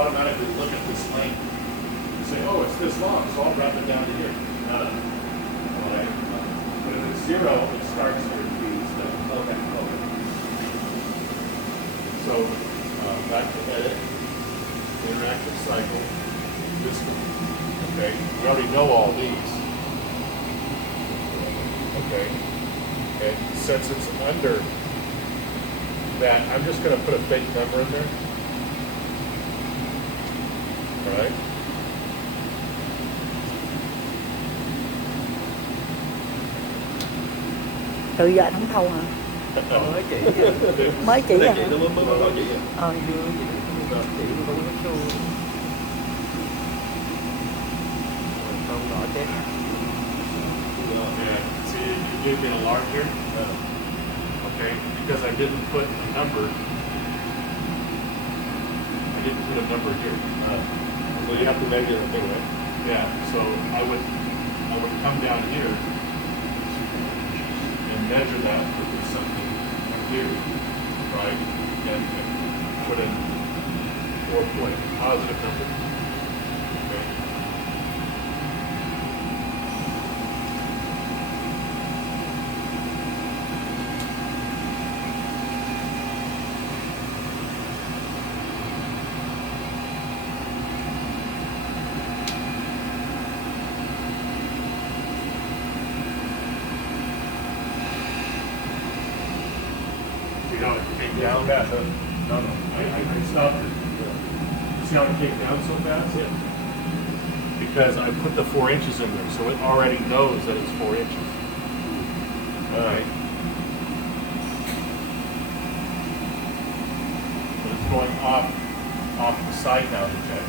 automatically look at this length and say, oh, it's this long, so I'll wrap it down to here. No. Right? But if it's 0, it starts here to be stuff. Okay. So back to edit, interactive cycle, this one. Okay, we already know all these. Okay, and since it's under that, I'm just going to put a fake number in there. All right. Tự dạy không thầu hả? Mới chỉ chứ. Mới chỉ Để à? chị nó mới chỉ. Chị nó không có show. Không rõ chết. Yeah, see, you gave me an alarm here. Okay, because I didn't put a number. I didn't put a number here. So you have to measure the thing, right? Yeah, so I would come down here and measure that with something here, right? And put in 4-point positive number. Okay. See how it came down? Fast, No. I stopped it. See how it came down so fast? Yeah. Because I put the 4 inches in there, so it already knows that it's 4 inches. All right. But it's going off the side now, the check.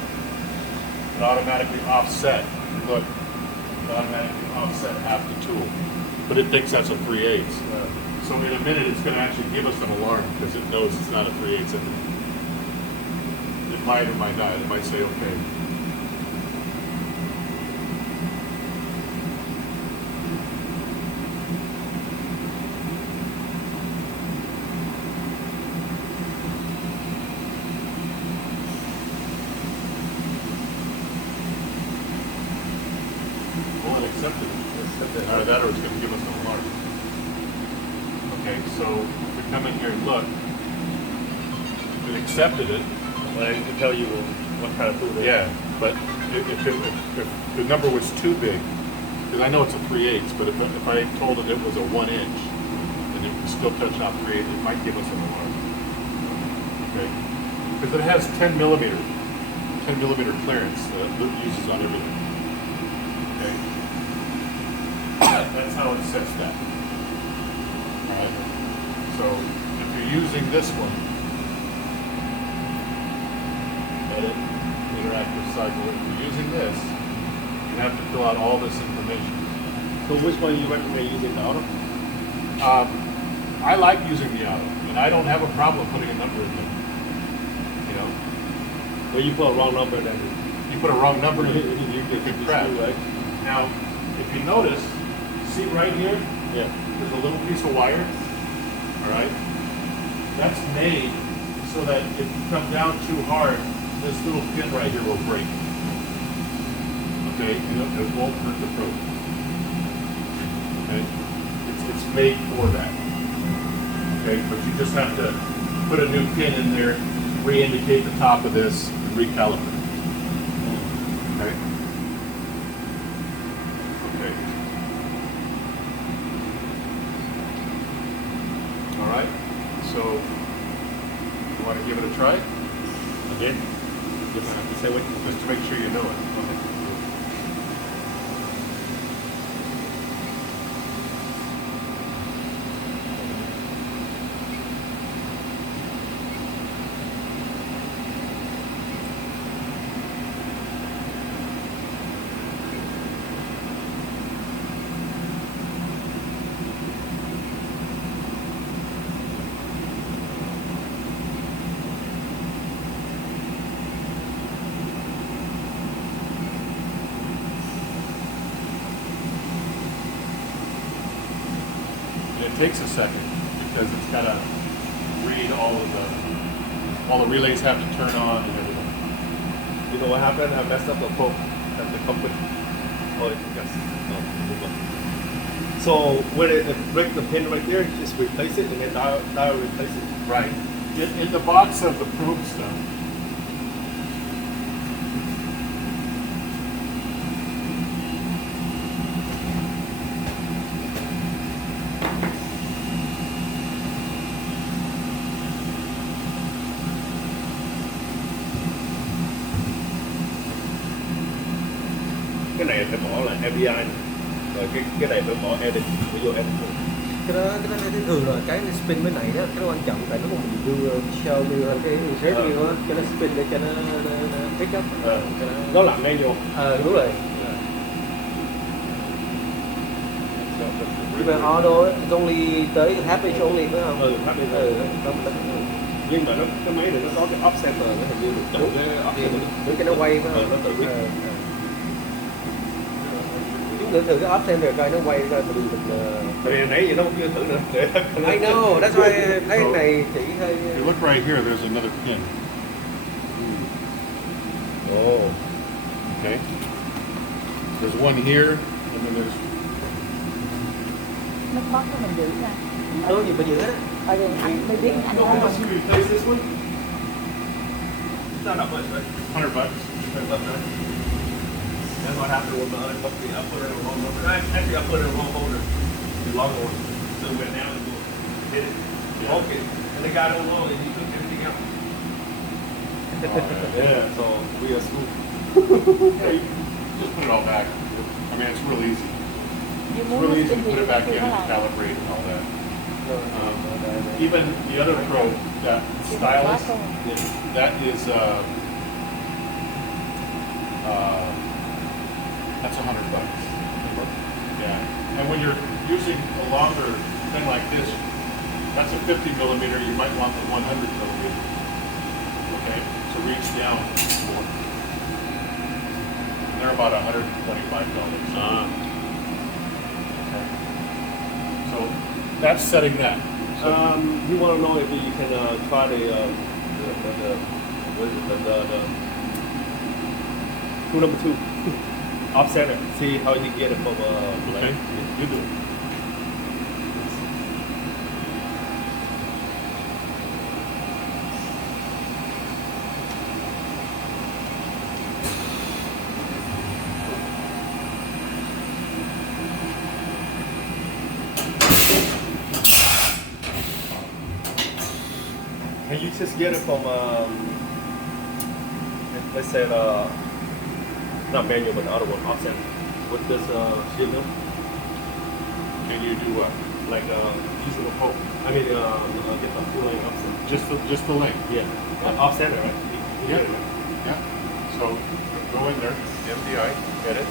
It automatically offset. Look, it automatically offset half the tool. But it thinks that's a 3/8. So in a minute, it's going to actually give us an alarm because it knows it's not a 3/8 in there. It might or might not. It might say, okay. Well, it accepted it. Either that or it's going to give us an alarm. Okay, so if we come in here and look, it accepted it. Well, I can tell you what kind of food it is. Yeah, but if the number was too big, because I know it's a 3/8, but if I told it was a 1 inch, and it was still touching off 3/8, it might give us an alarm. Okay, because it has 10 millimeter clearance that it uses on everything. Okay, that's how it sets that. All right. So if you're using this one, edit, interactive cycle. If you're using this, you have to fill out all this information. So which one you recommend using, the auto? I like using the auto, and I don't have a problem putting a number in there. You know, When you put a wrong number, then you put a wrong number in, you it can can crash. right? Now, if you notice, see right here, Yeah. there's a little piece of wire. All right, that's made so that if you come down too hard, this little pin right here will break. Okay, and it won't hurt the probe. Okay, it's made for that. Okay, but you just have to put a new pin in there, re-indicate the top of this, and recalibrate. Okay. Okay. All right. So, you want to give it a try? Again? Just have to say what Just to make sure you know it. It takes a second because it's got to read all the relays have to turn on and everything. You know what happened? I messed up the probe at the company. Oh, yes. So when it break the pin right there, just replace it and then dial replace it. Right. In the box of the probe stuff. Cái này phải bỏ là FBI này. Rồi cái này phải bỏ edit, ví dụ edit. cái đó thấy thường rồi, cái spin mới này đó, cái đó quan trọng tại nó còn mình đưa show như cái set như đó cho nó spin để cho nó pick up. Nó làm manual. Đúng rồi. Nhưng mà auto it's only tới half inch only phải không? Hát đi. Không. Nhưng mà cái máy này nó có cái off center, nó hình như được tự cái off center. Để cho nó quay phải không? Nó tự biết. Chúng thử cái off center coi nó quay ra từ Tại vì nãy giờ nó chưa thử nữa. I know, that's why thấy cái này chỉ hơi. If you look right here, there's another pin. Oh. Okay. There's one here, and then there's. Nó khó cho mình giữ nè. Nó gì phải giữ hết. Ở đây anh mới biết anh So how much do you replace this one? It's not that much, right? $100. That's what happened with my other company. I put it in the wrong number. Actually, I put it in the wrong folder. The long one. So we're now to hit it. Yeah. Okay. And the guy don't know it. He took everything out. Yeah. So we are screwed. Yeah, you just put it all back. I mean, it's real easy. như It's muốn real nó easy to spin put thì it back cứ in nó and lại. calibrate and all that. Even the other probe, that stylus, that is that's $100. Yeah, and when you're using a longer thing like this, that's a 50 millimeter. You might want the 100 millimeter. Okay, to reach down more. They're about $125. Okay. So that's setting that. So You want to know if you can try the what is it, the tool number 2 off center. See how you get it from okay, you do. And you just get it from let's say not manual but the other one off center with this signal. Can you do what? Like using a pole. I mean, get the full lane offset. Just the link. Yeah, off center, right? You Yeah. get it, right? Yeah. So go in there, MDI, get it.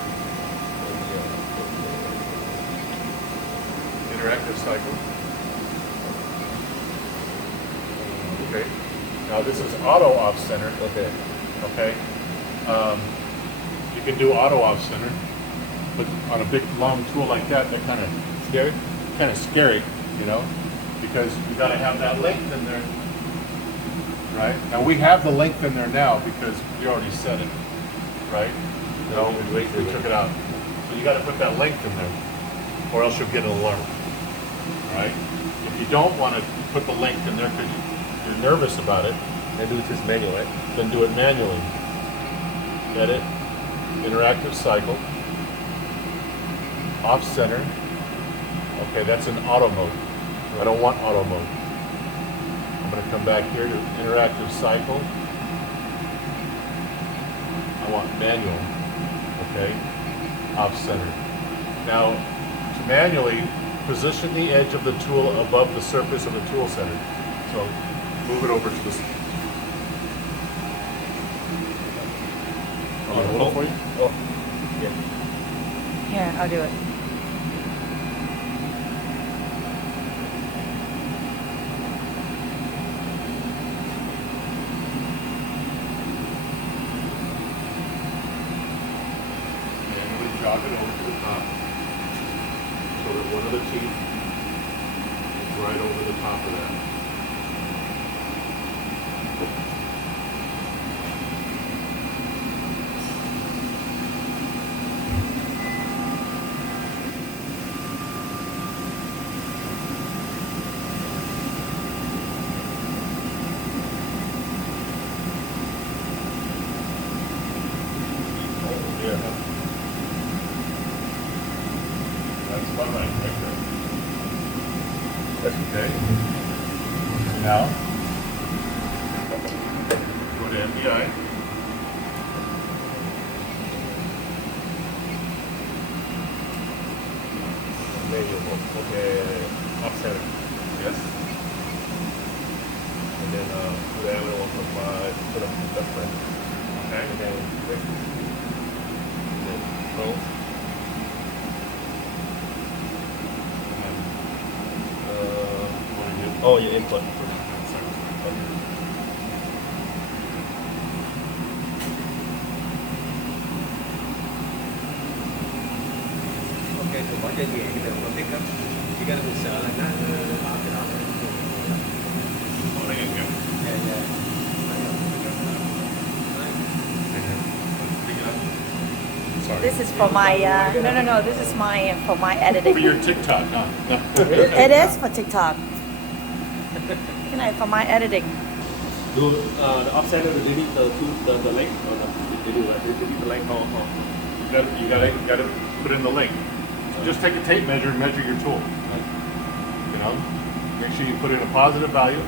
Interactive cycle. Okay. Now this is auto off center. Okay. Okay. You can do auto off center, but on a big long tool like that, they're kind of scary, you know, because you got to have that length in there, right? Now we have the length in there now because we already set it, right? No, we took it out. So you got to put that length in there, or else you'll get an alarm, right? If you don't want to put the length in there because you're nervous about it, They do it just manual, right? then do it manually. Get it? Interactive cycle. Off center. Okay, that's in auto mode. I don't want auto mode. I'm going to come back here to interactive cycle. I want manual. Okay, off center. Now, to manually position the edge of the tool above the surface of the tool center. So, move it over to the. Want me to hold it for you? Oh, yeah. Yeah, I'll do it. Manually jog it over to the top so that one of the teeth is right over the top of that. automatic, right there. That's Okay. Now, go to MDI. manual. Okay, offset it. Yes. And then do the other one for 5, put them different. Okay. And then click. And then close. What do you do? Oh, your input. Ok, thì bỏ chơi nhẹ cái đường mà biết lắm. Chỉ cần mình sợ là nó bỏ cái đó. Oh, there you go. Dạ, dạ. Pick it up. Sorry. This is for my no. This is my for my editing. For your TikTok, huh? No. It is for TikTok. Cái này for my editing. Do the offset or delete the link or no? They do that. They delete the link or You gotta put in the link. Just take a tape measure and measure your tool. You know, make sure you put in a positive value.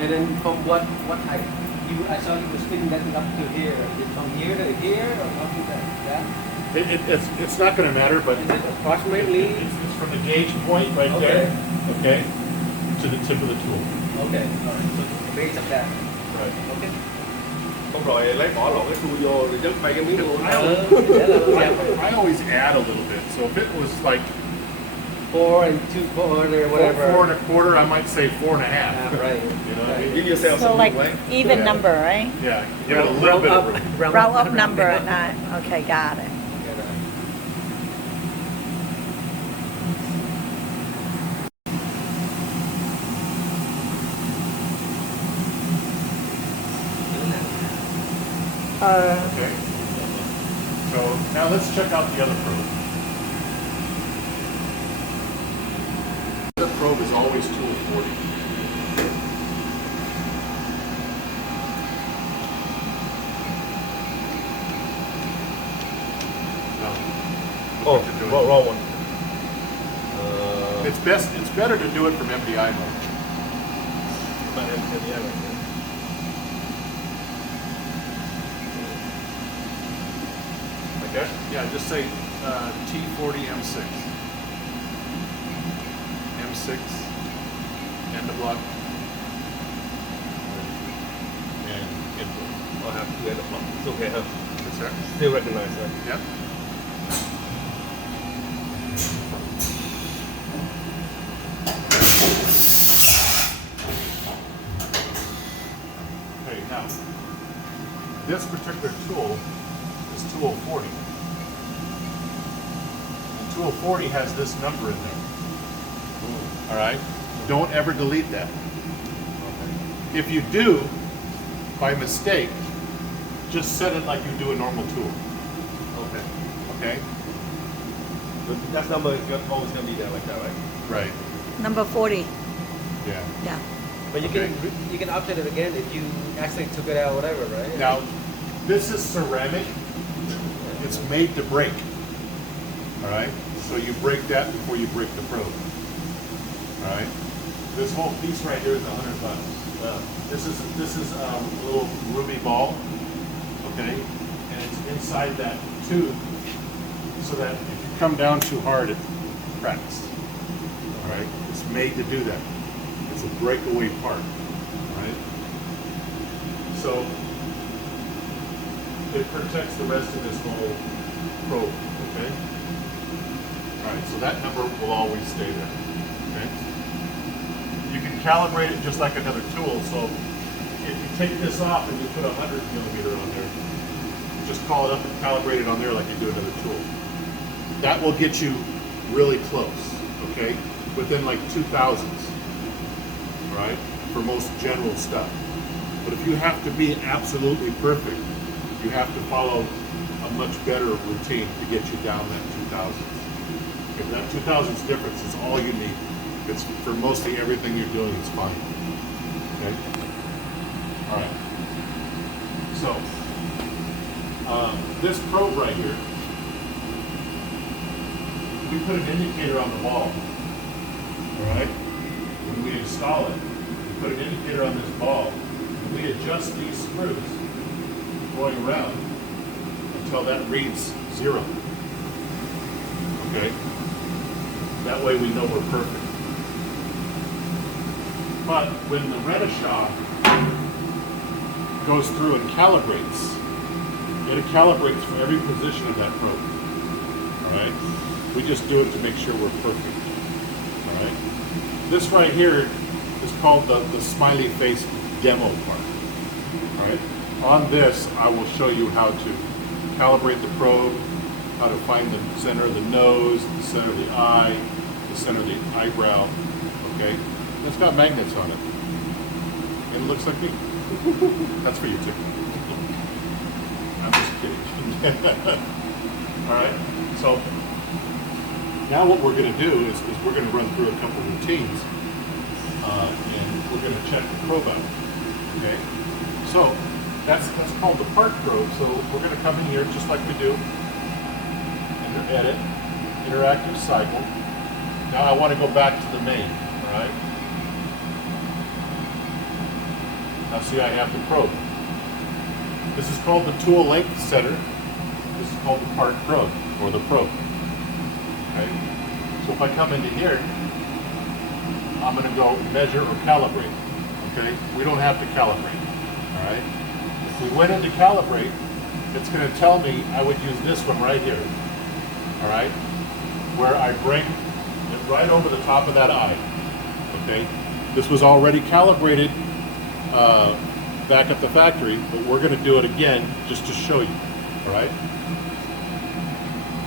And then from what height? I saw you were spinning that up to here. Is it from here to here or from that? It's not going to matter, but Is it approximately? it's from the gauge point right Okay. there, okay, to the tip of the tool. Okay, alright. So the base of that. Right. Okay. không rồi lấy bỏ lộn cái xu vô rồi dứt bay cái miếng luôn. I always add a little bit. So if it was like 4 and 2/4 or whatever. 4 1/4, I might say 4 1/2. Right. You know what I mean? Give yourself So some like leeway. even Yeah. number, right? Yeah, give it a little bit of room. Round up number at night. Okay, got it. Okay. So now let's check out the other probe. The other probe is always tool 40. Now, Oh, look what you're doing. wrong one. It's better to do it from MDI mode. Okay? Yeah, just say T40 M6. M6, end of block, and input. I'll have to end up. It's okay, huh? Yes, sir. Still recognize that. Yep. Okay, now, this particular tool is tool 40. And tool 40 has this number in there. All right? Don't ever delete that. If you do, by mistake, just set it like you do a normal tool. Okay. Okay? That number is always going to be there like that, right? Right. Number 40. Yeah. Yeah. But you Okay. can update it again if you actually took it out, whatever, right? Now, this is ceramic. It's made to break. All right? So you break that before you break the probe. All right? This whole piece right here is $100. This is a little ruby ball, okay? And it's inside that tube so that if you come down too hard, it cracks. All right? It's made to do that. It's a breakaway part. All right? So it protects the rest of this whole probe, okay? All right, so that number will always stay there, okay? You can calibrate it just like another tool, so if you take this off and you put 100 millimeter on there, just call it up and calibrate it on there like you do another tool. That will get you really close, okay? Within like 2000s, all right? For most general stuff. But if you have to be absolutely perfect, you have to follow a much better routine to get you down that 2000s. If that 2000s difference is all you need. It's for mostly everything you're doing is fine. Okay? All right. So, this probe right here we put an indicator on the ball. All right? When we install it, we put an indicator on this ball, and we adjust these screws going around until that reads 0. Okay? That way we know we're perfect. But when the Renishaw goes through and calibrates, it calibrates for every position of that probe. All right? We just do it to make sure we're perfect. All right? This right here is called the smiley face demo part. All right? On this, I will show you how to calibrate the probe, how to find the center of the nose, the center of the eye, the center of the eyebrow. Okay? It's got magnets on it. And it looks like me. That's for you too. I'm just kidding. All right. So now what we're going to do is we're going to run through a couple routines, and we're going to check the probe out. Okay. So that's called the part probe. So we're going to come in here just like we do. Under edit, interactive cycle. Now I want to go back to the main. All right. Now see, I have the probe. This is called the tool length setter. This is called the part probe, or the probe. Okay? So if I come into here, I'm going to go measure or calibrate. Okay? We don't have to calibrate. All right? If we went into calibrate, it's going to tell me I would use this one right here. All right? Where I bring it right over the top of that eye. Okay? This was already calibrated back at the factory, but we're going to do it again just to show you. All right?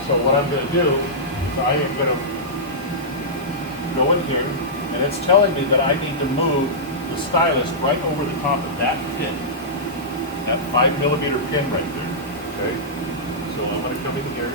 So what I'm going to do is I am going to go in here, and it's telling me that I need to move the stylus right over the top of that pin, that 5mm pin right there. Okay? So I'm going to come in here.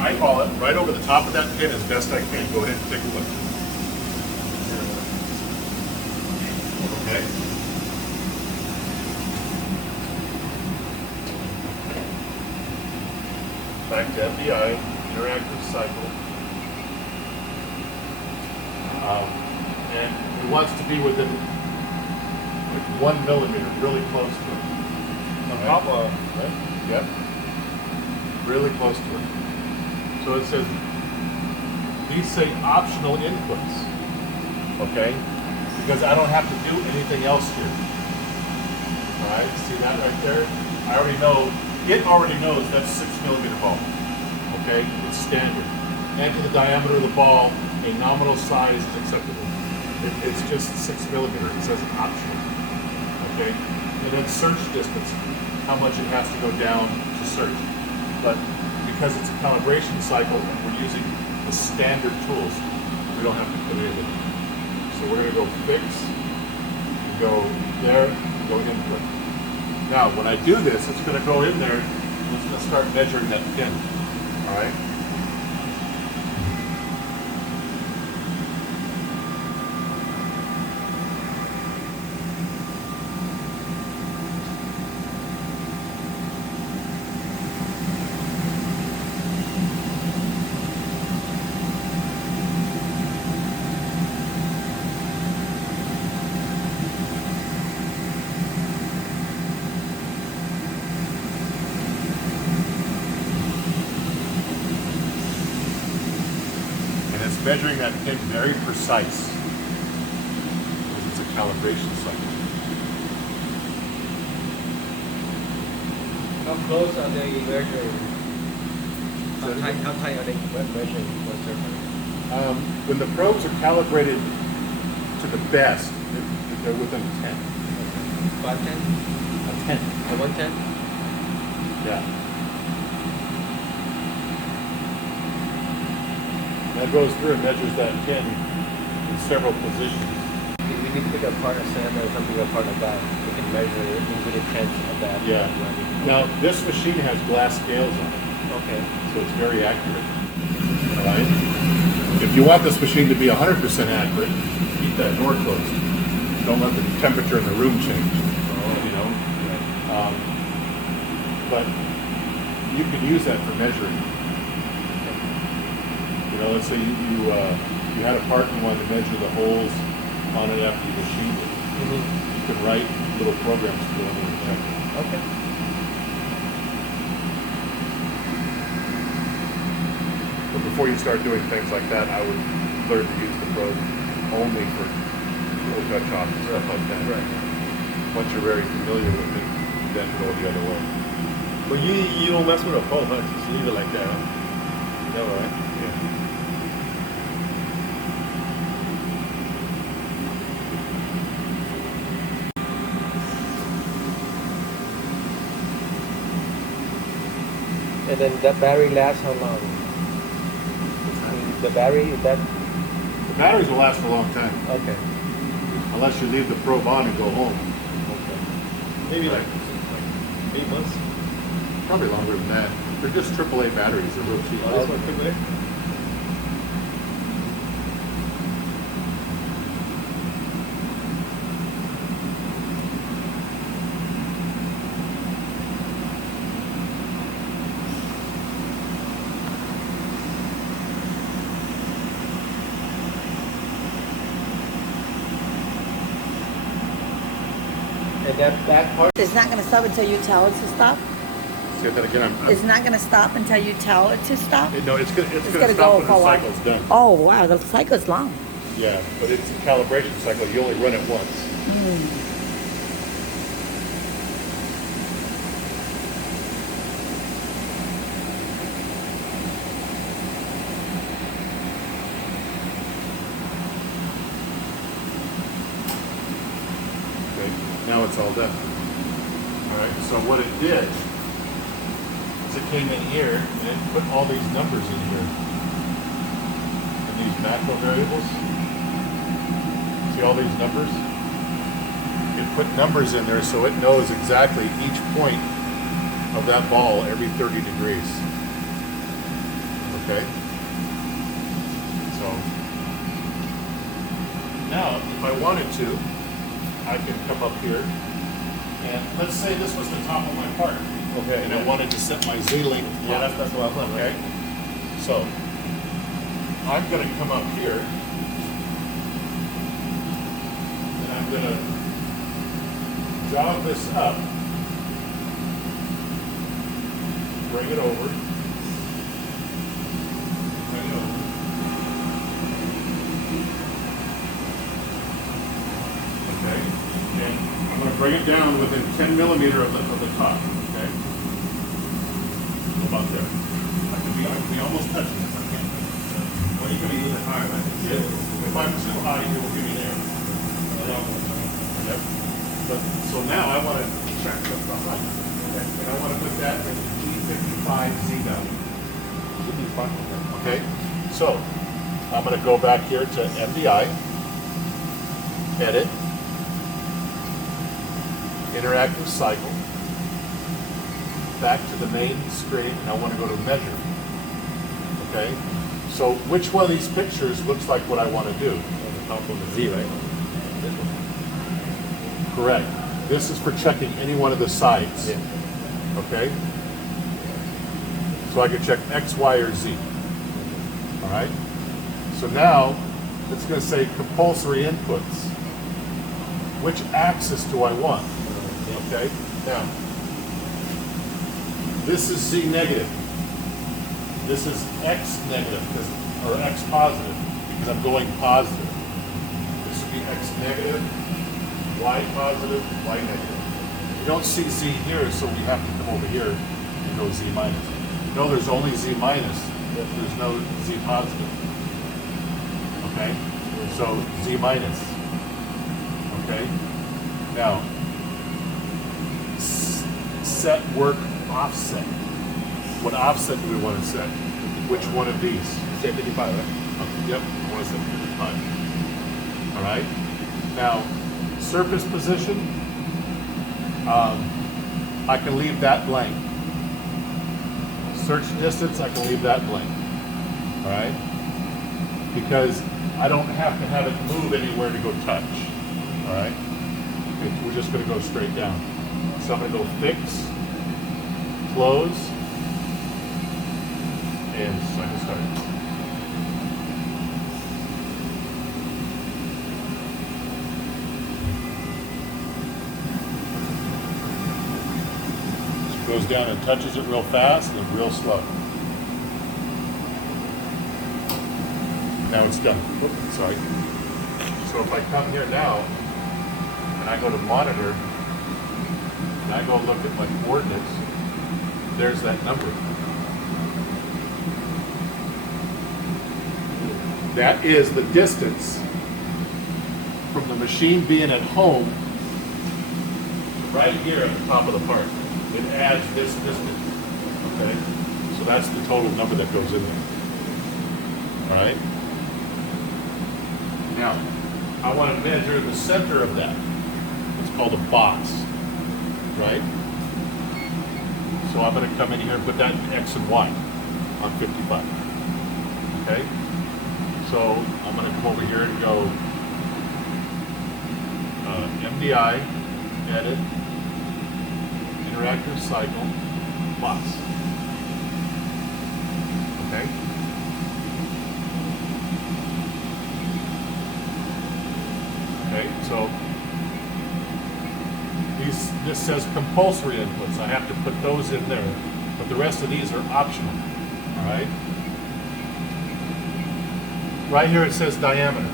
Eyeball it right over the top of that pin as best I can. Go ahead and take a look. Okay. Back to FBI, interactive cycle. And it wants to be within like 1 millimeter, really close to it. On top of, Right? Yep. Really close to it. So it says, these say optional inputs, okay? Because I don't have to do anything else here. All right, see that right there? I already know, it already knows that's 6mm ball, okay? It's standard. And to the diameter of the ball, a nominal size is acceptable. It's just 6mm, it says optional, okay? And then search distance, how much it has to go down to search. But because it's a calibration cycle and we're using the standard tools, we don't have to put anything. So we're going to go fix, go there, go input. Now, when I do this, it's going to go in there, it's going to start measuring that pin. All right? Measuring that pin very precise because it's a calibration cycle. how close are they measuring? How tight are they measuring for circle? When the probes are calibrated to the best, they're within a 10. 510? A 10. A 110? Yeah. That goes through and measures that pin in several positions. We need to pick apart a sand or something apart like that. We can measure it and get a chance of that. Yeah. Now, this machine has glass scales on it, Okay. so it's very accurate. All right? If you want this machine to be 100% accurate, keep that door closed. Don't let the temperature in the room change. You know? But you can use that for measuring. You know, let's say you had a part and you wanted to measure the holes on it after you machined it. You can write little programs to go in there and check it. Okay. But before you start doing things like that, I would learn to use the probe only for tool cut shop and stuff like that. Right. Once you're very familiar with it, then go the other way. But you don't mess with a probe, huh? Just leave it like that, huh? Is that right? Yeah. And then that battery lasts how long? The battery, is that The batteries will last a long time, okay? unless you leave the probe on and go home. Okay. Maybe like 8 months. Probably longer than that. They're just AAA batteries. They're real cheap. Oh, this one AAA? And that back part. It's not going to stop until you tell it to stop. Say that again. It's not going to stop until you tell it to stop. No, it's gonna gonna stop go when for a the while. cycle's done. Oh wow, the cycle's long. Yeah, but it's a calibration cycle. You only run it once. Okay, now it's all done. All right, so what it did is it came in here and it put all these numbers in here. And these macro variables. See all these numbers? It put numbers in there so it knows exactly each point of that ball every 30 degrees. Okay? So, now, if I wanted to, I can come up here and let's say this was the top of my part. Okay. And I wanted to set my Z-link. Yeah, that's what I thought. Okay? So, I'm going to come up here and I'm going to jog this up, bring it over, bring it over. Okay? And I'm going to bring it down within 10 millimeter of the top. Okay? About there. I can be almost touching this. I can't. Well, you can be a little higher, right? If I'm too high, it will give me there. Yep. So now I want to check the height. And I want to put that in G55 Z value. Okay. So I'm going to go back here to MDI, edit, interactive cycle, back to the main screen, and I want to go to measure. Okay. So which one of these pictures looks like what I want to do? The top of the Z, right? This one. Correct. This is for checking any one of the sides. Yeah. Okay? So I can check X, Y, or Z. All right? So now it's going to say compulsory inputs. Which axis do I want? Okay? Now, this is Z negative. This is X negative, or X positive, because I'm going positive. This would be X negative, Y positive, Y negative. You don't see Z here, so we have to come over here and go Z minus. No, there's only Z minus. There's no Z positive. Okay? So Z minus. Okay? Now, set work offset. What offset do we want to set? Which one of these? Say 55, right? Yep, I want to set 55. All right. Now, surface position, I can leave that blank. Search distance, I can leave that blank. All right. Because I don't have to have it move anywhere to go touch. All right. We're just going to go straight down. So I'm going to go fix, close, and so I can start. Goes down and touches it real fast and real slow. Now it's done. Oops, sorry. So if I come here now and I go to monitor and I go look at my coordinates, there's that number. That is the distance from the machine being at home right here at the top of the part. It adds this distance, okay? So that's the total number that goes in there, all right? Now, I want to measure the center of that. It's called a box, right? So I'm going to come in here and put that in X and Y on 55, okay? So I'm going to come over here and go MDI, edit, interactive cycle, box. Okay? Okay, so this says compulsory inputs. I have to put those in there, but the rest of these are optional. All right? Right here it says diameter.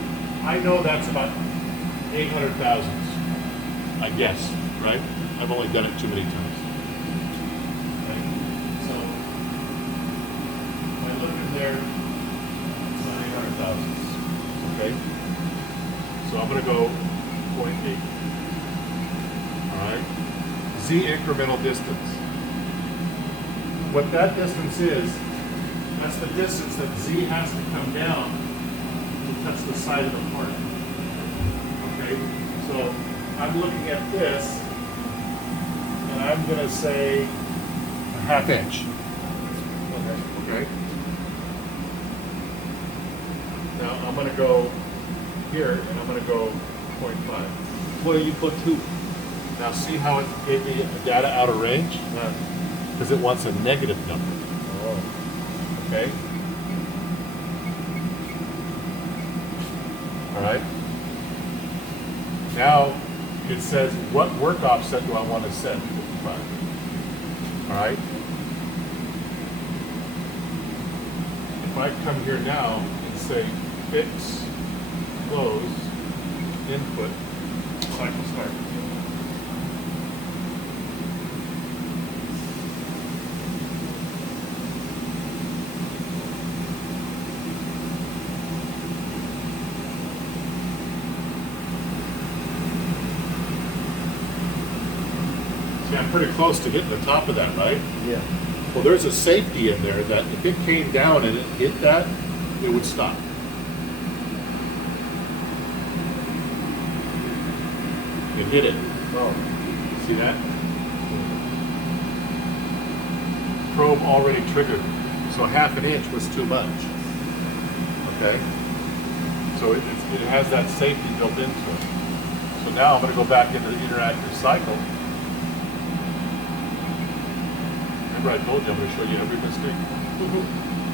I know that's about 800 thousandths, I guess, right? I've only done it too many times. Okay. So if I look in there, it's not 800 thousandths. Okay. So I'm going to go 0.8. All right. Z incremental distance. What that distance is, that's the distance that Z has to come down to touch the side of the part. Okay. So I'm looking at this. And I'm going to say a ½ inch. Okay. Now I'm going to go here and I'm going to go 0.5. Where you put 2? Now see how it gave me data out of range? Because it wants a negative number. Oh. Okay. All right. Now it says what work offset do I want to set? 55. All right. If I come here now and say fix, close, input, cycle start. See, I'm pretty close to hitting the top of that, right? Yeah. Well, there's a safety in there that if it came down and it hit that, it would stop. It hit it. Oh. See that? Probe already triggered. So ½ an inch was too much. Okay? So it has that safety built into it. So now I'm going to go back into the interactive cycle. Remember I told you I'm going to show you every mistake?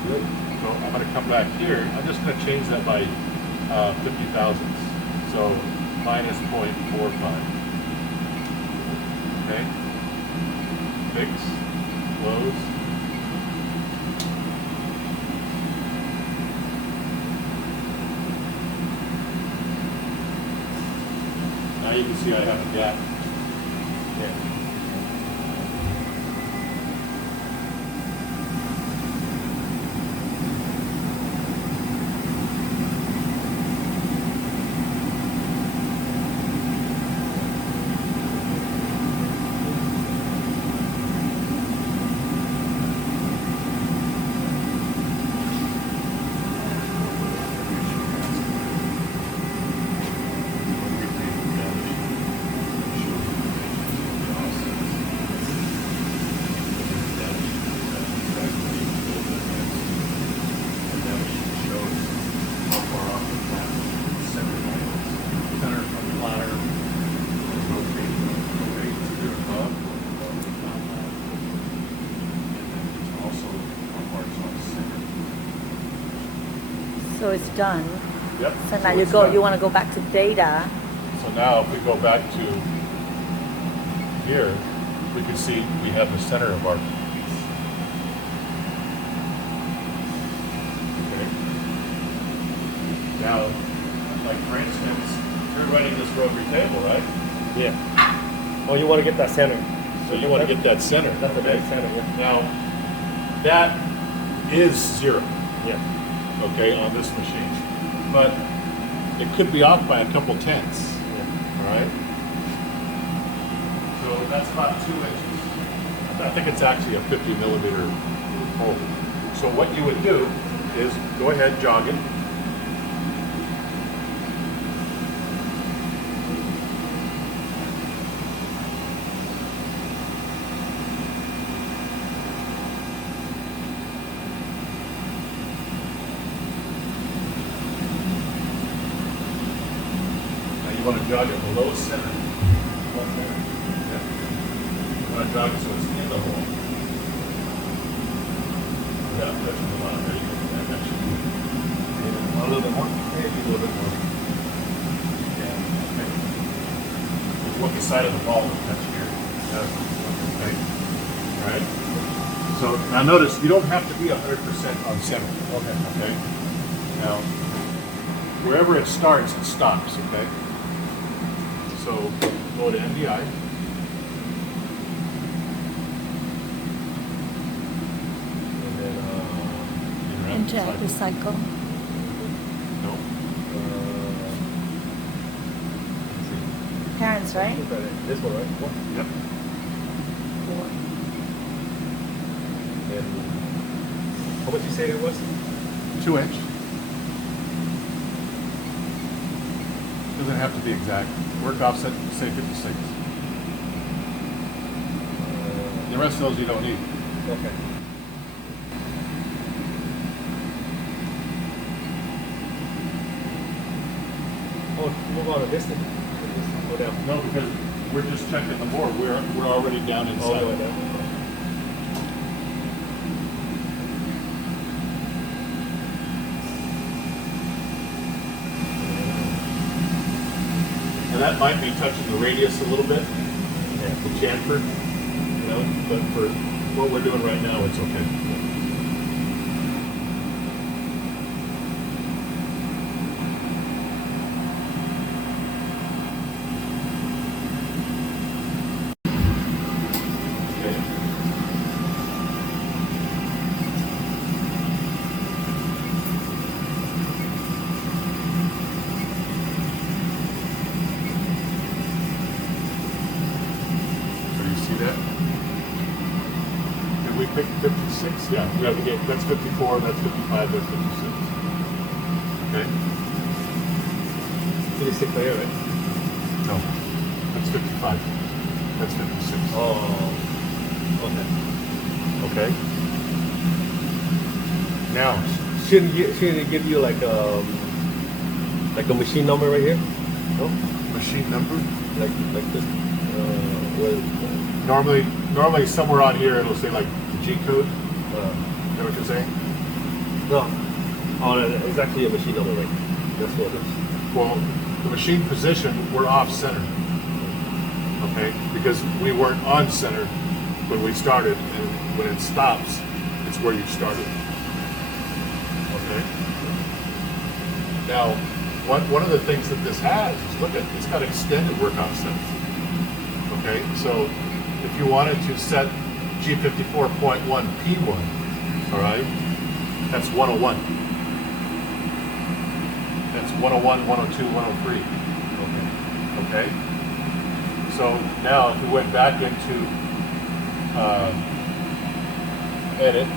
Good. So I'm going to come back here. I'm just going to change that by 50 thousandths. So minus 0.45. Okay? Fix, close. Now you can see I have a gap. Yeah. So it's done. Yep. So now you it's go. done. You want to go back to data. So now if we go back to here, we can see we have the center of our piece. Okay. Now, like for instance, you're running this rotary table, right? Yeah. Oh, you want to get that center. So you want to get that center. That's the okay? big center, yeah. Now, that is 0, Yeah. okay, on this machine. But it could be off by a couple tenths. Yeah. All right. So that's about 2 inches. I think it's actually a 50 millimeter hole. So what you would do is go ahead, jog it. Now you want to jog it below center. Yeah. You want to jog it so it's in the hole. Without touching the bottom. There you go. That actually. A little bit more. Maybe a little bit more. Yeah. Okay. You want the side of the ball to touch here. Okay. All right. So now notice you don't have to be 100% on center. Okay. Okay. Now, wherever it starts, it stops. Okay. So go to MDI. And then Interactive cycle. No. Parents, right? This one, right? One. Yep. And how much you say it was? 2 inch. Doesn't have to be exact. Work offset, say 56. The rest of those you don't need. Okay. Oh, move on to this thing. Go down. No, because we're just checking the board. We're already down All the way inside. down. And that might be touching the radius a little bit, Yeah. the chamfer, you know, but for what we're doing right now, it's okay. Okay. So you see that? Did we pick 56? Yeah, we have to get, that's 54, that's 55, that's 56. Okay? 56 right here, right? No, that's 55. That's 56. Oh. Okay. Okay? Now, Shouldn't it give you like a machine number right here? No? machine number. Like this. Where, Normally somewhere on here it'll say like the G code. You know what you're saying? no. Oh, no, it's actually a machine number, right? That's what it is. Well, the machine position, we're off center. Okay? Because we weren't on center when we started, and when it stops, it's where you started. Okay? Now, one of the things that this has is, look at, it's got extended work offset. Okay? So, if you wanted to set G54.1 P1, all right, that's 101. That's 101, 102, 103. Okay? So now if we went back into edit,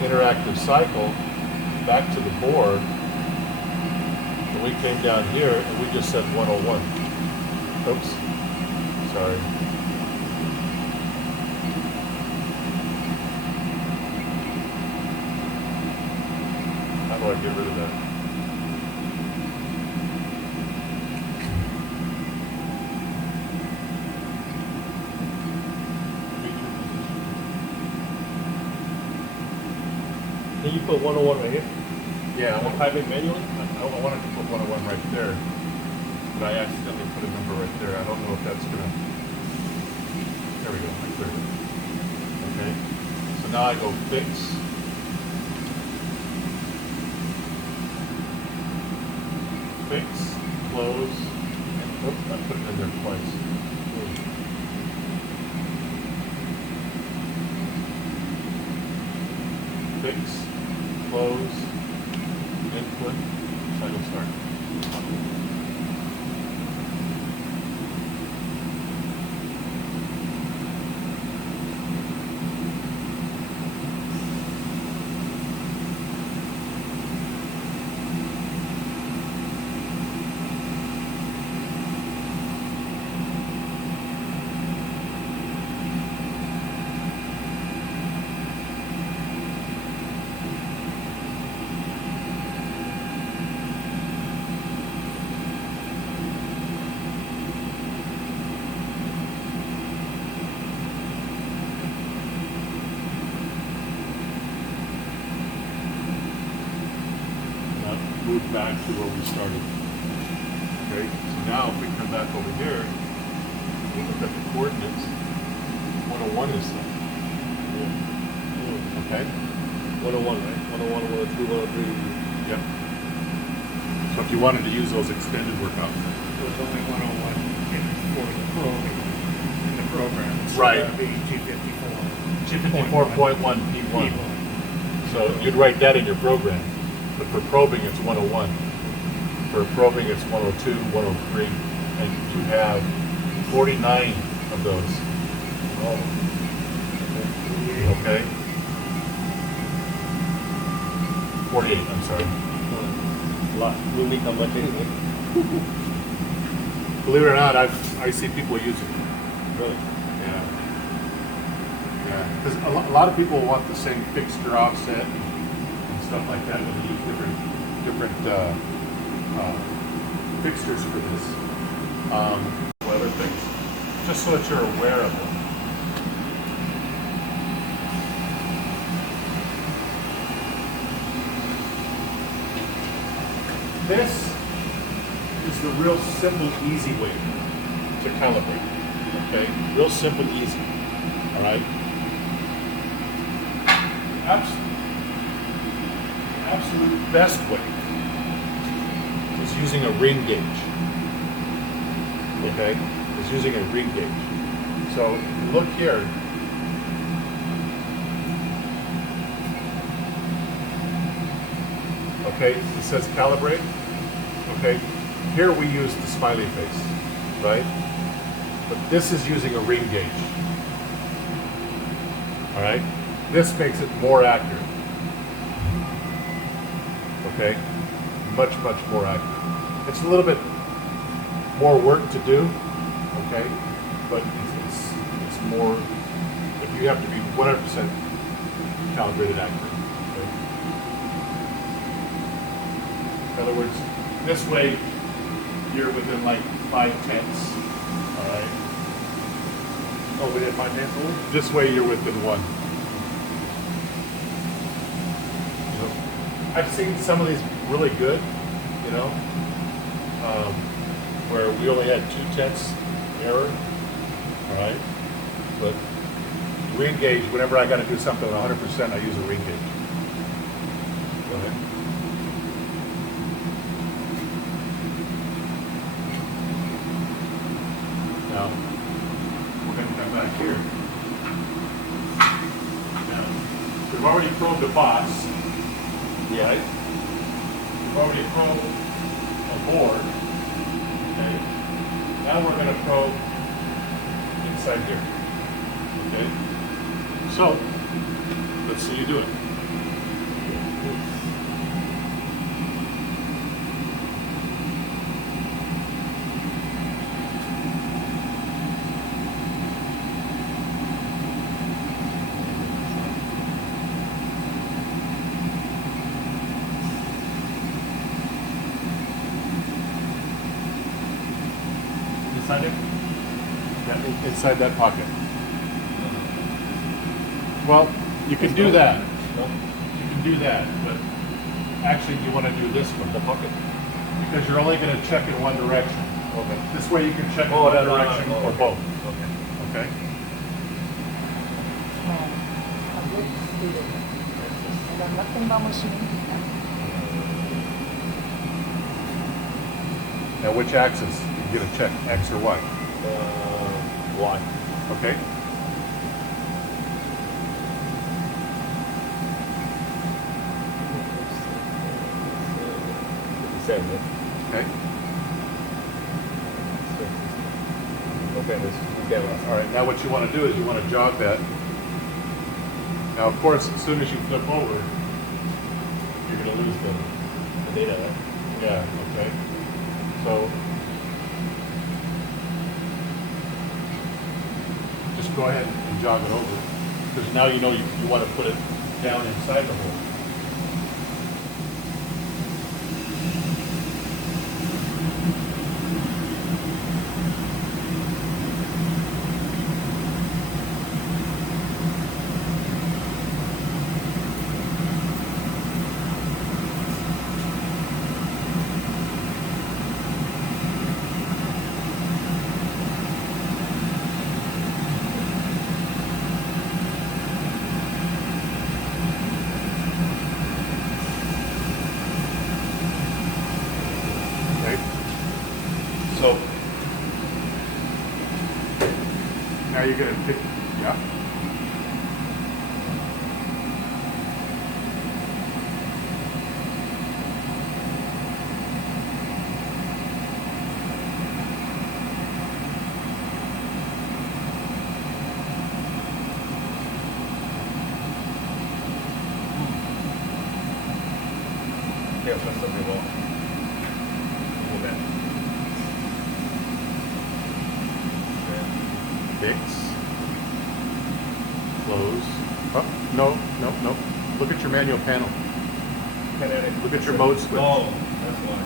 interactive cycle, back to the board, and we came down here and we just said 101. Oops, sorry. How do I get rid of that? Can you put 101 right here? Yeah, I One want, type it manually? I wanted to put 101 right there, but I accidentally put a number right there. I don't know if that's gonna. There we go. I cleared it. Okay. So now I go fix. Fix, close, and I put it in there twice. Fix, close, input, cycle start. Now move back to where we started. Okay, so now if we come back over here, we look at the coordinates, 101 is there. Okay? 101, right? 101, 102, 103. Yep. So if you wanted to use those extended workouts. There's only 101 for the program. In the program. It's Right. gotta be 254. 254.1 P1. So you'd write that in your program. But for probing, it's 101. For probing, it's 102, 103. And you have 49 of those. Oh. Okay? 48, I'm sorry. A lot. We'll meet how much anyway. Believe it or not, I see people use it. Really? Yeah. Yeah. Because a lot of people want the same fixture offset and stuff like that, and they use different fixtures for this. Weather things, just so that you're aware of them. This is the real simple, easy way to calibrate. Okay? Real simple, easy. All right? Absolute best way is using a ring gauge. Okay? Is using a ring gauge. So if you look here, okay, it says calibrate. Okay, here we use the smiley face, right? But this is using a ring gauge. All right, this makes it more accurate. Okay, much more accurate. It's a little bit more work to do. Okay, but it's more. If you have to be 100% calibrated accurate. Okay? In other words, this way you're within like 5/10. All right. Oh, we did 5/10 only? This way you're within one. I've seen some of these really good, you know, where we only had 2/10 error. All right. But ring gauge, whenever I got to do something 100%, I use a ring gauge. Go ahead. Now, we're going to come back here. Now, we've already probed the boss. Yeah. Right? We've already probed a board. Okay. Now we're going to probe inside here. Okay. So, let's see you do it. Inside it? Yeah, inside that pocket. Well, you can do that. You can do that, but actually, you want to do this one, The pocket. because you're only going to check in one direction. Okay. This way you can check in Oh, one that direction right. or Okay. both. Okay. Okay? A good student. Alam natin ba machine? Now, which axis? You're going to check X or Y. Y. Okay? Seven. Okay? Okay, let's get one. All right, now what you want to do is you want to jog that. Now, of course, as soon as you flip over, you're going to lose The data, right? yeah, okay? So, just go ahead and jog it over, because now you know you want to put it down inside the hole. Okay? So, now you're going to pick, yeah? Yeah, that's something wrong. Pull that. Fix. Close. Oh, no. Look at your manual panel. Look at your mode switch. Oh, that's why.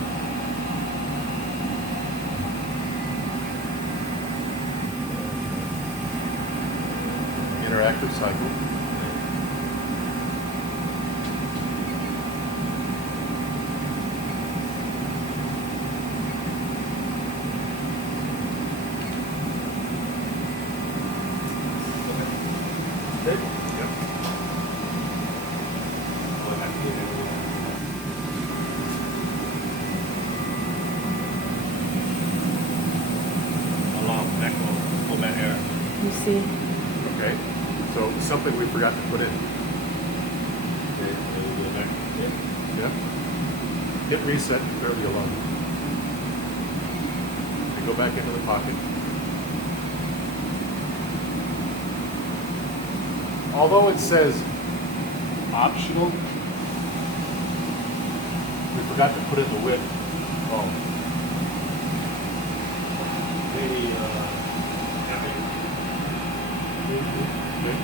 Interactive cycle. Stable. Yep. Well, I see it. Alarm, echo, pull that air. You see? Okay. So something we forgot to put in. Yeah. Hit reset and clear the alarm. And go back into the pocket. Although it says optional, we forgot to put in the width. Oh. Maybe, happy. Okay.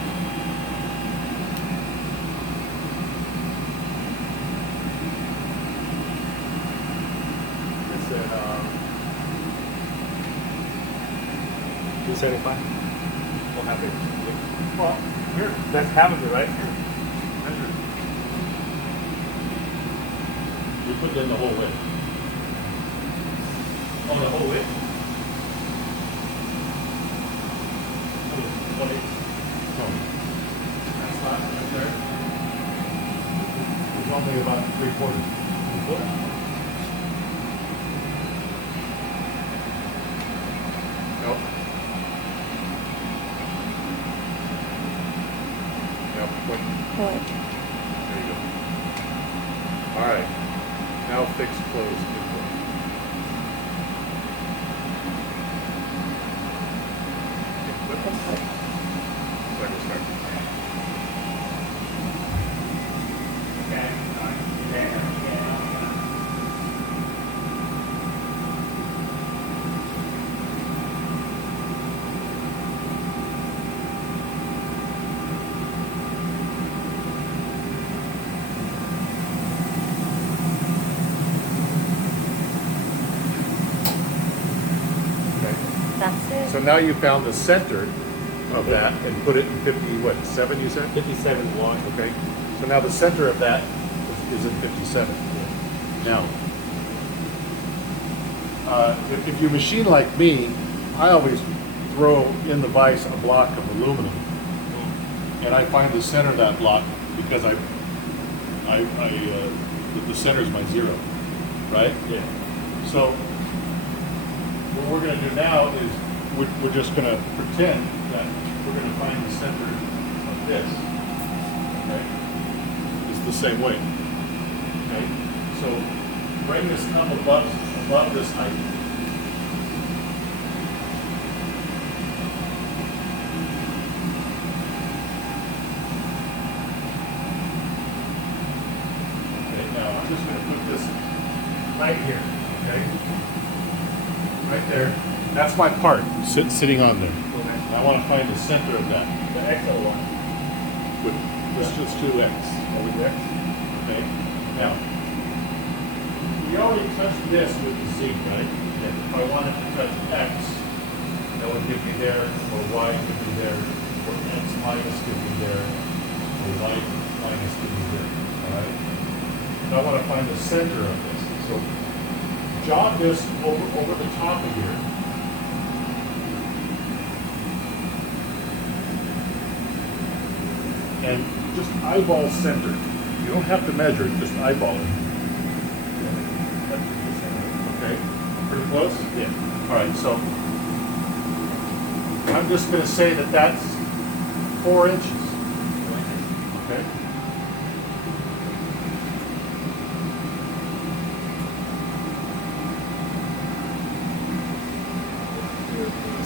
It said, 275. What happened? Well, here, That's half of it, right? measure it. You put in the whole width. Oh, the whole width? Oh. That spot right there. It's only about 3/4. Nope. Yep, what? What? There you go. All right. Now fix close input. Input. Input. So I can start. Okay. That's it. So now you found the center of that and put it in 57, you said? 57 watt. Okay. So now the center of that is is at 57. Now, if you machine like me, I always throw in the vise a block of aluminum, and I find the center of that block because the center is my zero, right? Yeah. So what we're going to do now is we're just going to pretend that we're going to find the center of this. Okay, it's the same way. Okay, so bring this up above this height. Okay, now I'm just going to put this right here. Okay, right there. That's my part sitting on there. Okay. I want to find the center of that. The X or the Y? With let's just do X. With X? Okay. Now, we already touched this with the Z, right? And if I wanted to touch X, that would give me there, or Y could be there, or X minus could be there, or Y minus could be there. All right. And I want to find the center of this. So jog this over the top of here. And just eyeball center. You don't have to measure it, just eyeball it. Okay, pretty close? Yeah. All right, so I'm just going to say that that's 4 inches. Okay.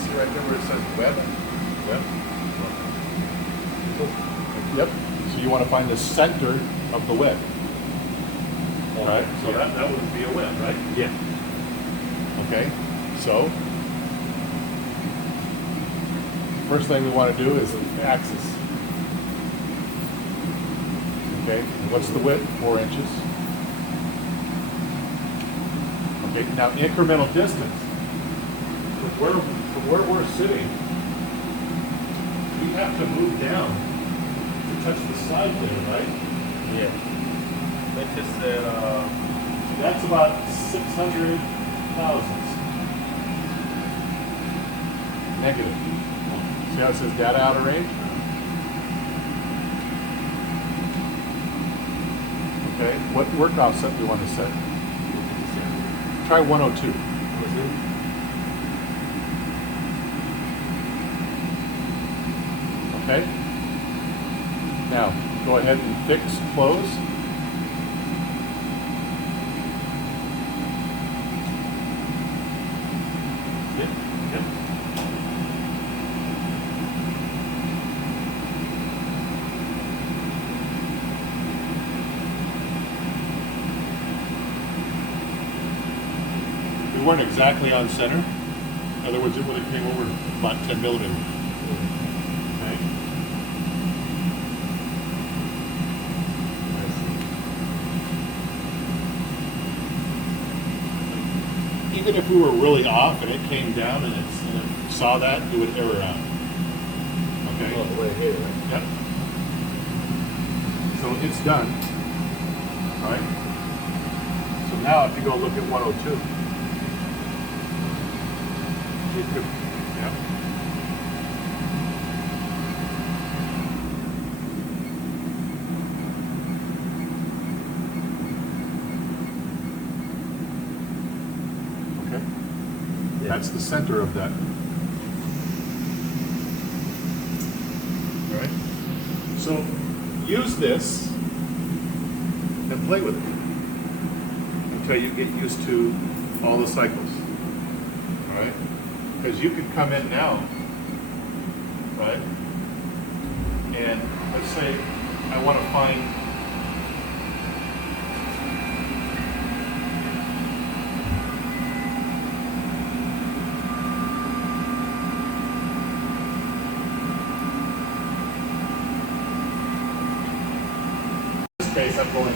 See right there where it says web? Yep. Yep. So you want to find the center of the web. All right. So that would be a web, right? Yeah. Okay. So first thing we want to do is the axis. Okay. And what's the width? 4 inches. Okay. Now incremental distance. From where we're sitting, we have to move down to touch the side there, right? Yeah. They just said, That's about 600 thousandths. Negative. See how it says data out of range? Okay, what work offset do you want to set? Try 102. Okay? Now, go ahead and fix close. yep, yep. We weren't exactly on center. In other words, it would have came over about 10 millimeters. Okay? Even if we were really off and it came down and it saw that, it would error out. Okay? Oh, right here, right? Yep. So it's done. All right? So now if you go look at 102, you could, yep. Okay? That's the center of that. All right? So use this and play with it until you get used to all the cycles. All right? Because you could come in now, right? And let's say I want to find in this case I'm going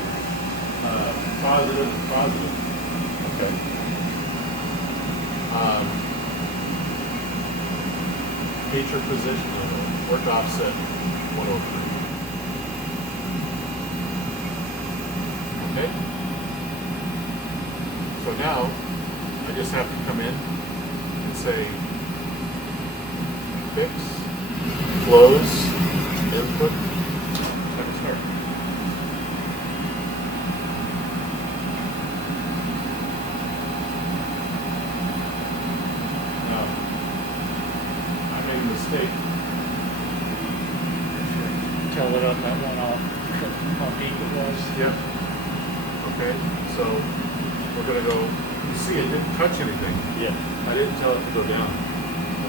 positive, positive. Okay. Feature position, work offset 103. Okay? So now, I just have to come in and say, fix, close, input, and start. Now, I made a mistake. Tell it on that one off, how deep it was. Yep. Okay, so we're gonna go, you see it didn't touch anything. Yeah. I didn't tell it to go down.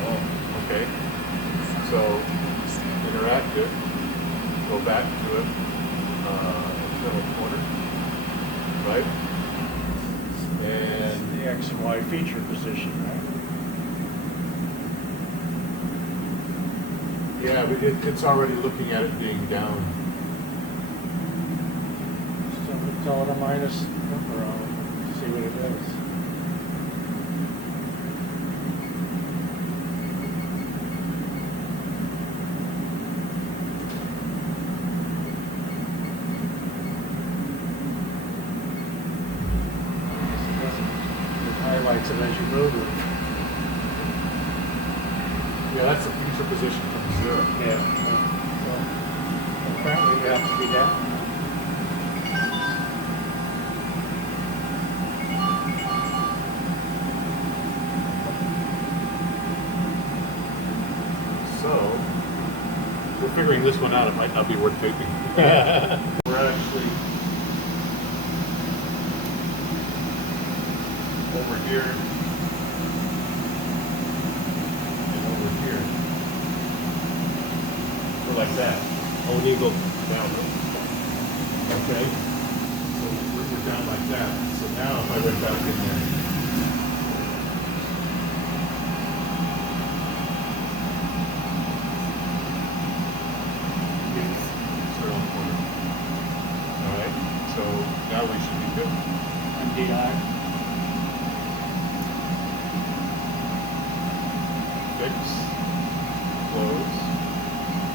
Oh. Okay, so interactive, go back to it, internal corner, right? And The X and Y feature position, right? yeah, it's already looking at it being down. So we tell it a minus number on it, see what it does. It highlights it as you move it. Yeah, that's the future position from 0. Yeah. So apparently we have to be down. So, we're figuring this one out. It might not be worth taping. We're actually over here and over here. We're like that. Oh, we need to go down. Okay? So we're down like that. So now if I went back in there, external corner. All right, so now we should be good. And DI. Fix, close,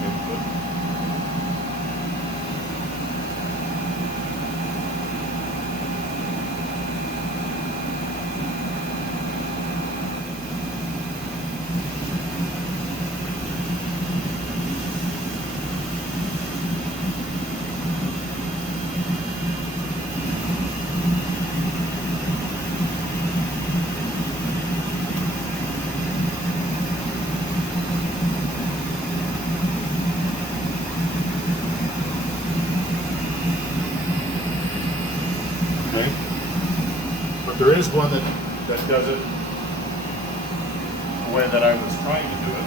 input. Okay? But there is one that does it the way that I was trying to do it.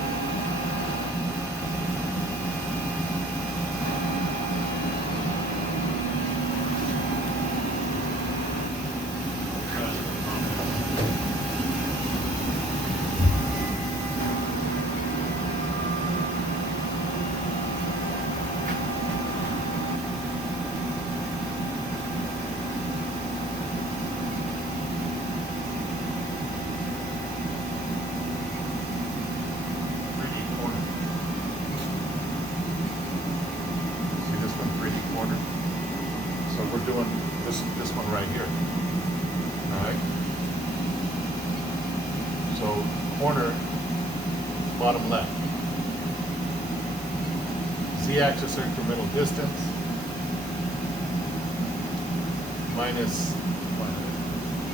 So we're doing this one right here. All right. So corner, bottom left. Z-axis incremental distance minus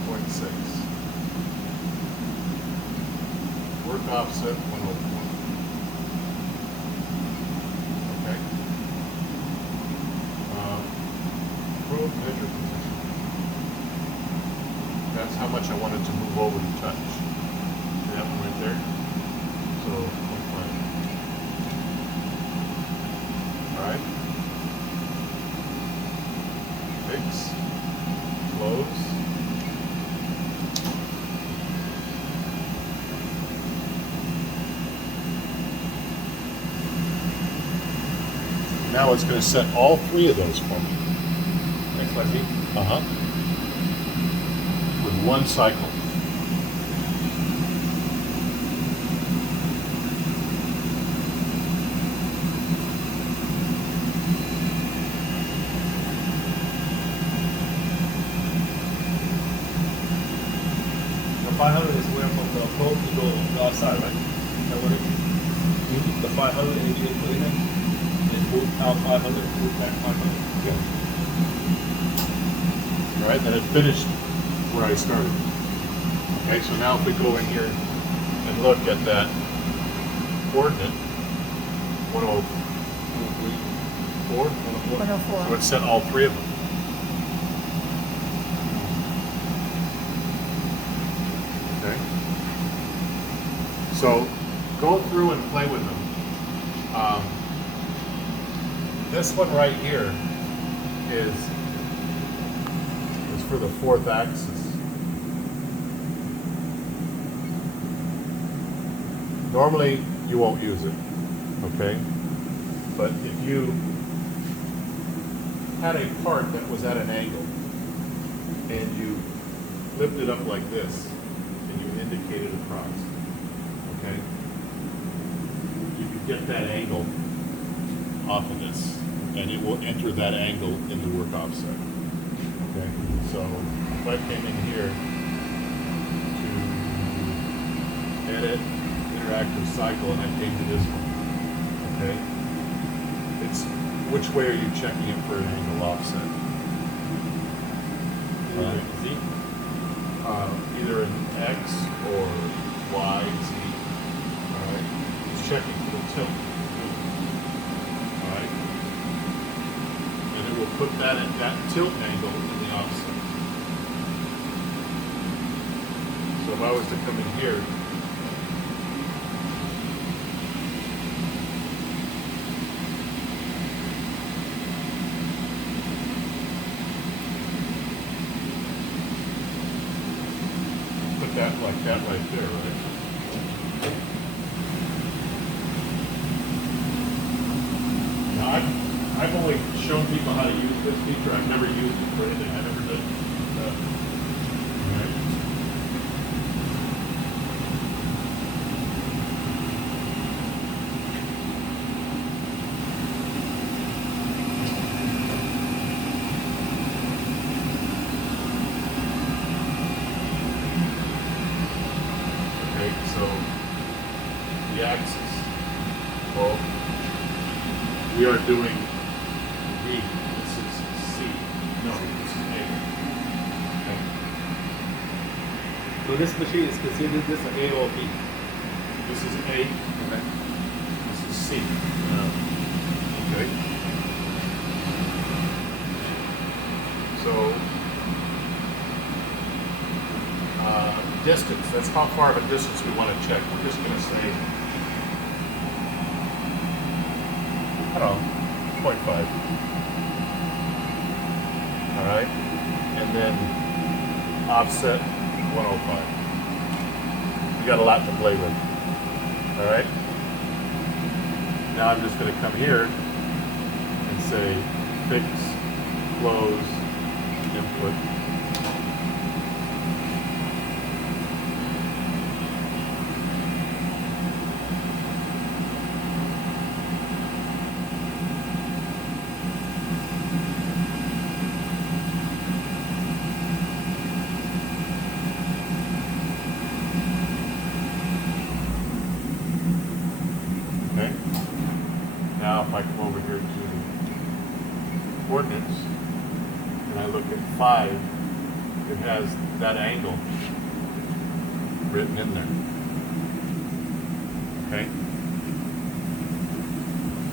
0.6. Work offset 104. Okay. Probe measure position. That's how much I wanted to move over to touch. See that one right there? So, 0.5. Alright. Fix. Close. Now it's going to set all three of those for me. XYZ. Uh-huh. With one cycle. 500 is where from the probe to go outside, right? Is that what it is? The 500 and you put in it, and move out 500, move back 500. Yeah. All right, then it finished where I started. Okay, so now if we go in here and look at that coordinate, 104, 104. so it sent all three of them. Okay. So go through and play with them. This one right here is for the fourth axis. Normally you won't use it, okay? But if you had a part that was at an angle and you lifted it up like this and you indicated across, okay? You can get that angle off of this and it will enter that angle in the work offset. Okay, so if I came in here to edit interactive cycle and I came to this one, okay, it's which way are you checking it for an angle offset? Z? Either an X or Y, Z. Alright, it's checking for the tilt. Alright, and it will put that at that tilt angle in the offset. So if I was to come in here, put that like that right there, right? Now I've only shown people how to use this feature. I've never used it for anything. I never did. Right. Okay, so the axis. Well, we are doing B. This is C. No, this is A. Okay. So this machine is considered this an A or B? This is A. Okay. This is C. Okay. So, distance. That's how far of a distance we want to check. We're just going to say, I don't know, 0.5. All right. And then offset 105. You got a lot to play with. All right. Now I'm just going to come here and say fix, close, input. Okay. Now if I come over here to coordinates and I look at 5, it has that angle written in there. Okay.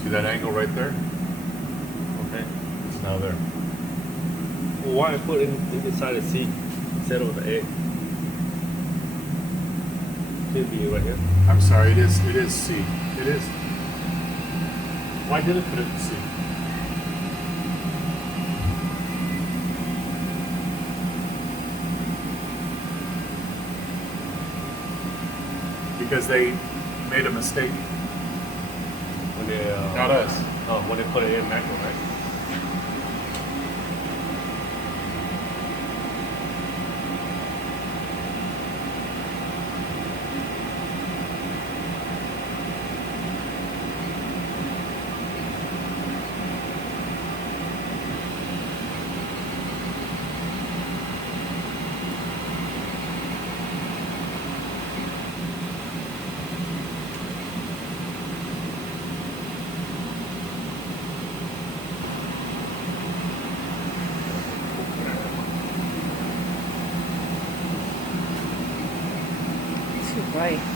See that angle right there? Okay. It's now there. Well, why put it inside a C instead of the A? Should be right here. I'm sorry, it is C. It is. Why did it put it in C? Because they made a mistake. When they Not us. when they put it in macro, right? right.